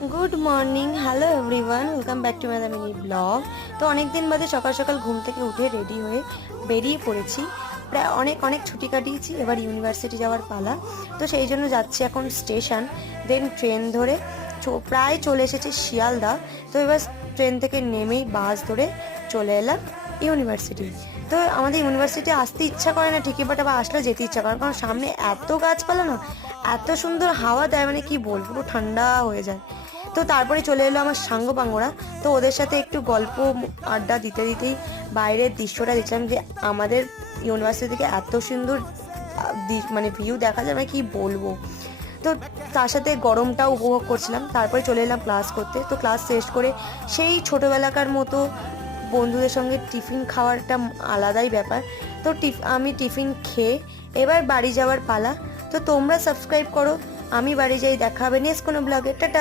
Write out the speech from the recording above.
Good morning, hello everyone, welcome back to my mini blog. তো অনেক দিন বাদে সকাল সকাল ঘুম থেকে উঠে রেডি হয়ে বেরিয়ে পড়েছি। প্রায় অনেক অনেক ছুটি কাটিয়েছি, এবার ইউনিভার্সিটি যাওয়ার পালা। তো সেই জন্য যাচ্ছি এখন স্টেশন, দেন ট্রেন ধরে প্রায় চলে এসেছি শিয়ালদা। তো এবার ট্রেন থেকে নেমেই বাস ধরে চলে এলাম ইউনিভার্সিটি। তো আমাদের ইউনিভার্সিটি আসতে ইচ্ছা করে না ঠিকই, বাট আবার আসলে যেতে ইচ্ছা করে, কারণ সামনে এত গাছপালা না, এত সুন্দর হাওয়া দেয়, মানে কি বলবো, পুরো ঠান্ডা হয়ে যায়। তো তারপরে চলে এলো আমার সাঙ্গ পাঙ্গরা। তো ওদের সাথে একটু গল্প আড্ডা দিতে দিতেই বাইরের দৃশ্যটা দেখলাম, যে আমাদের ইউনিভার্সিটি থেকে এত সুন্দর মানে ভিউ দেখা যায়, মানে কি বলবো। তো তার সাথে গরমটাও উপভোগ করছিলাম। তারপরে চলে এলাম ক্লাস করতে। তো ক্লাস শেষ করে সেই ছোটোবেলাকার মতো বন্ধুদের সঙ্গে টিফিন খাওয়ারটা আলাদাই ব্যাপার। তো আমি টিফিন খেয়ে এবার বাড়ি যাওয়ার পালা। তো তোমরা সাবস্ক্রাইব করো, আমি বাড়ি যাই, দেখা হবে নেক্সট কোনো ব্লগে। টাটা।